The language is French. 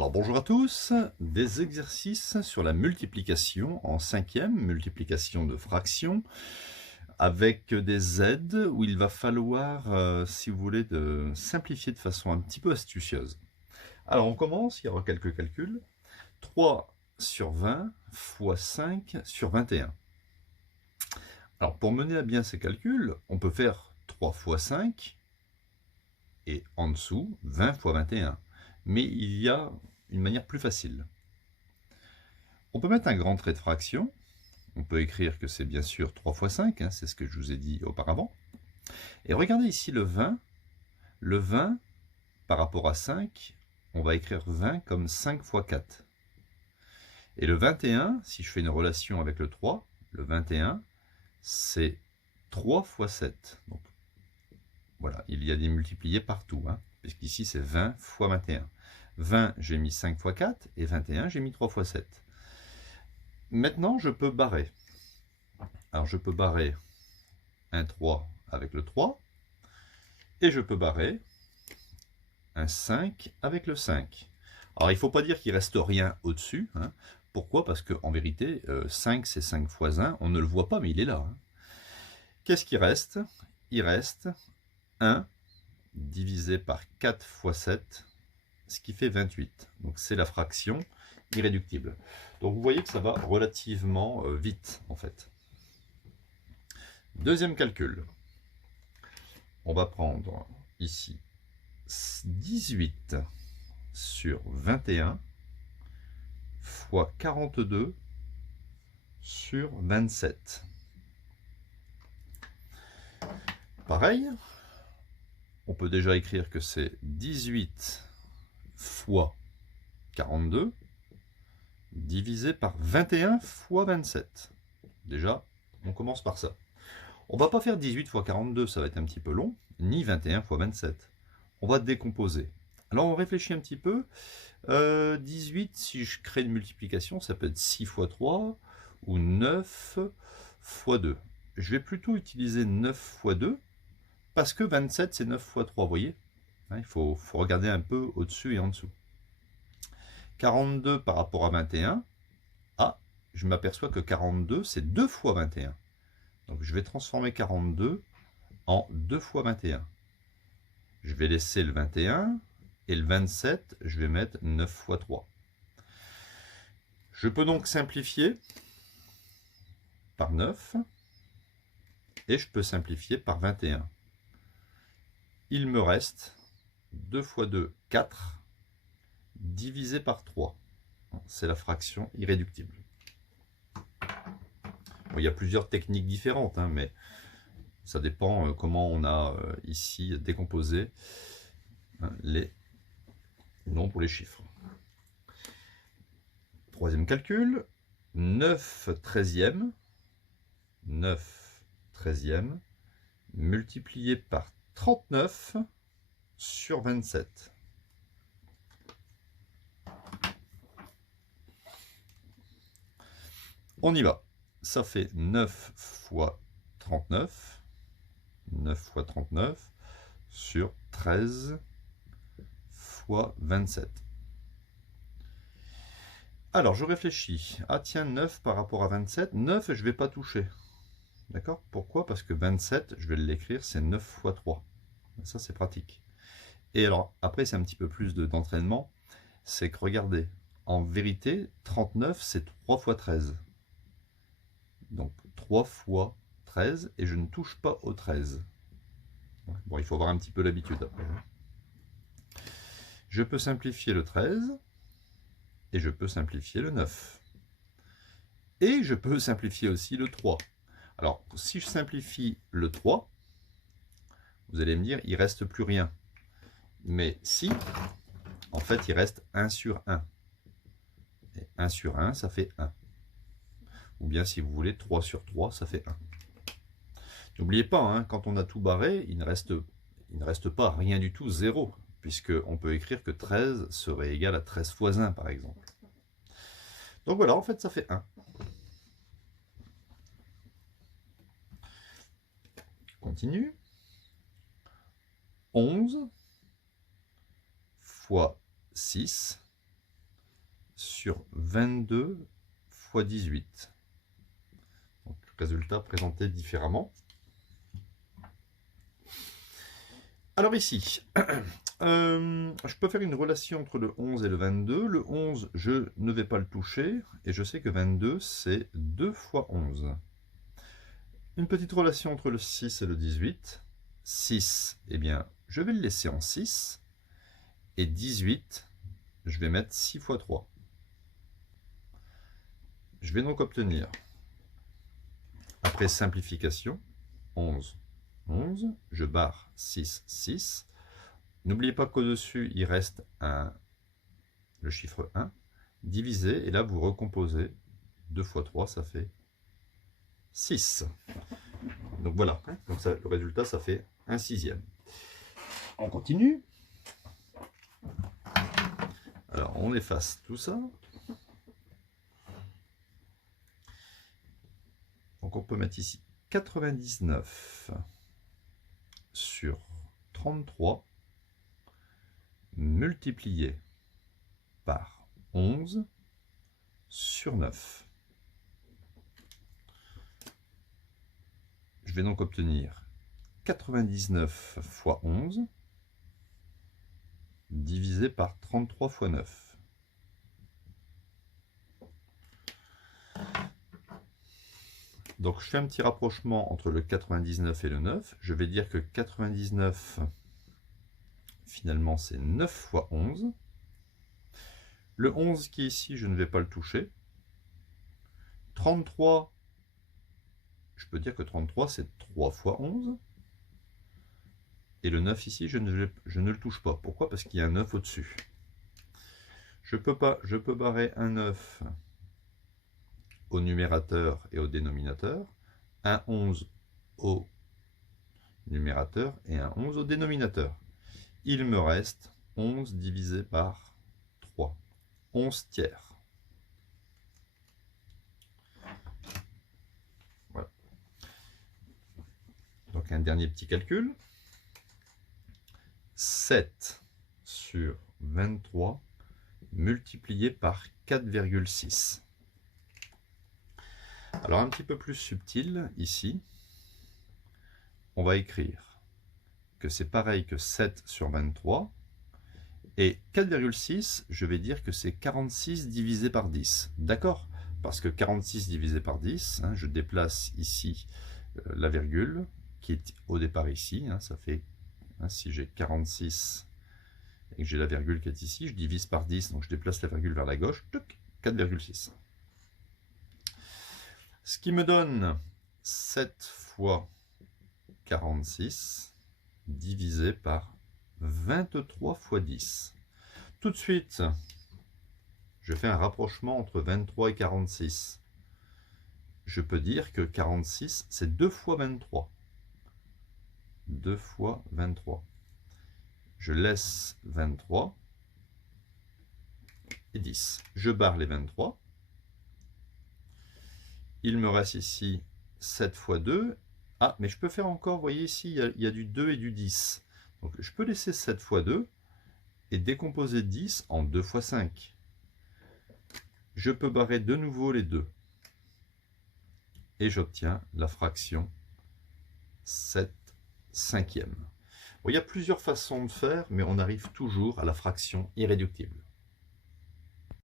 Alors bonjour à tous, des exercices sur la multiplication en cinquième, multiplication de fractions, avec des aides où il va falloir, si vous voulez, de simplifier de façon un petit peu astucieuse. Alors on commence, il y aura quelques calculs. 3 sur 20 fois 5 sur 21. Alors pour mener à bien ces calculs, on peut faire 3 fois 5 et en dessous 20 fois 21. Mais il y a une manière plus facile. On peut mettre un grand trait de fraction. On peut écrire que c'est bien sûr 3 fois 5, c'est ce que je vous ai dit auparavant. Et regardez ici le 20. Le 20, par rapport à 5, on va écrire 20 comme 5 fois 4. Et le 21, si je fais une relation avec le 3, le 21, c'est 3 fois 7. Donc, voilà, il y a des multipliés partout, puisqu'ici c'est 20 fois 21. 20, j'ai mis 5 fois 4, et 21, j'ai mis 3 fois 7. Maintenant, je peux barrer. Alors, je peux barrer un 3 avec le 3, et je peux barrer un 5 avec le 5. Alors, il ne faut pas dire qu'il ne reste rien au-dessus. Pourquoi? Parce qu'en vérité, 5, c'est 5 fois 1. On ne le voit pas, mais il est là. Qu'est-ce qui reste? Il reste 1 divisé par 4 fois 7, ce qui fait 28. Donc, c'est la fraction irréductible. Donc, vous voyez que ça va relativement vite, en fait. Deuxième calcul. On va prendre ici 18 sur 21 fois 42 sur 27. Pareil, on peut déjà écrire que c'est 18 fois 42 divisé par 21 fois 27. Déjà, on commence par ça. On ne va pas faire 18 fois 42, ça va être un petit peu long, ni 21 fois 27. On va décomposer. Alors on réfléchit un petit peu. 18, si je crée une multiplication, ça peut être 6 fois 3 ou 9 fois 2. Je vais plutôt utiliser 9 fois 2 parce que 27 c'est 9 fois 3, vous voyez. Il faut regarder un peu au-dessus et en dessous. 42 par rapport à 21. Ah, je m'aperçois que 42 c'est 2 fois 21. Donc je vais transformer 42 en 2 fois 21. Je vais laisser le 21 et le 27, je vais mettre 9 fois 3. Je peux donc simplifier par 9 et je peux simplifier par 21. Il me reste 2 fois 2, 4, divisé par 3. C'est la fraction irréductible. Bon, il y a plusieurs techniques différentes, mais ça dépend comment on a ici décomposé les nombres ou les chiffres. Troisième calcul, 9 treizièmes, 9 treizièmes multiplié par 39 sur 27. On y va. Ça fait 9 fois 39. 9 fois 39 sur 13 fois 27. Alors, je réfléchis. Ah tiens, 9 par rapport à 27. 9, je ne vais pas toucher. D'accord? Pourquoi? Parce que 27, je vais l'écrire, c'est 9 fois 3. Ça, c'est pratique. Et alors, après, c'est un petit peu plus d'entraînement. C'est que, regardez, en vérité, 39, c'est 3 fois 13. Donc, 3 fois 13, et je ne touche pas au 13. Bon, il faut avoir un petit peu l'habitude après. Je peux simplifier le 13, et je peux simplifier le 9. Et je peux simplifier aussi le 3. Alors, si je simplifie le 3, vous allez me dire, il ne reste plus rien. Mais si, en fait, il reste 1 sur 1. Et 1 sur 1, ça fait 1. Ou bien, si vous voulez, 3 sur 3, ça fait 1. N'oubliez pas, quand on a tout barré, il ne reste pas rien du tout, 0. Puisqu'on peut écrire que 13 serait égal à 13 fois 1, par exemple. Donc voilà, en fait, ça fait 1. Continue. 11 fois 6 sur 22 fois 18. Donc, résultat présenté différemment. Alors ici, je peux faire une relation entre le 11 et le 22. Le 11, je ne vais pas le toucher, et je sais que 22, c'est 2 fois 11. Une petite relation entre le 6 et le 18. 6, eh bien, je vais le laisser en 6. Et 18, je vais mettre 6 fois 3. Je vais donc obtenir, après simplification, 11. 11, je barre 6, 6. N'oubliez pas qu'au-dessus, il reste le chiffre 1, divisé, et là, vous recomposez 2 fois 3, ça fait 6. Donc voilà, donc ça, le résultat, ça fait 1/6. On continue. Alors, on efface tout ça. Donc, on peut mettre ici 99 sur 33 multiplié par 11 sur 9. Je vais donc obtenir 99 fois 11 divisé par 33 fois 9. Donc je fais un petit rapprochement entre le 99 et le 9. Je vais dire que 99, finalement, c'est 9 fois 11. Le 11 qui est ici, je ne vais pas le toucher. 33, je peux dire que 33, c'est 3 fois 11. Et le 9 ici, je ne le touche pas. Pourquoi? Parce qu'il y a un 9 au-dessus. Je peux barrer un 9 au numérateur et au dénominateur, un 11 au numérateur et un 11 au dénominateur. Il me reste 11 divisé par 3. 11 tiers. Voilà. Donc un dernier petit calcul. 7 sur 23 multiplié par 4,6. Alors un petit peu plus subtil ici, on va écrire que c'est pareil que 7 sur 23, et 4,6, je vais dire que c'est 46 divisé par 10. D'accord? Parce que 46 divisé par 10, je déplace ici la virgule, qui est au départ ici, ça fait, si j'ai 46 et que j'ai la virgule qui est ici, je divise par 10, donc je déplace la virgule vers la gauche, 4,6. Ce qui me donne 7 fois 46 divisé par 23 fois 10. Tout de suite, je fais un rapprochement entre 23 et 46. Je peux dire que 46, c'est 2 fois 23. 2 fois 23. Je laisse 23 et 10. Je barre les 23. Il me reste ici 7 fois 2. Ah, mais je peux faire encore, vous voyez ici, il y a du 2 et du 10. Donc je peux laisser 7 fois 2 et décomposer 10 en 2 fois 5. Je peux barrer de nouveau les 2. Et j'obtiens la fraction 7/5. Bon, il y a plusieurs façons de faire, mais on arrive toujours à la fraction irréductible.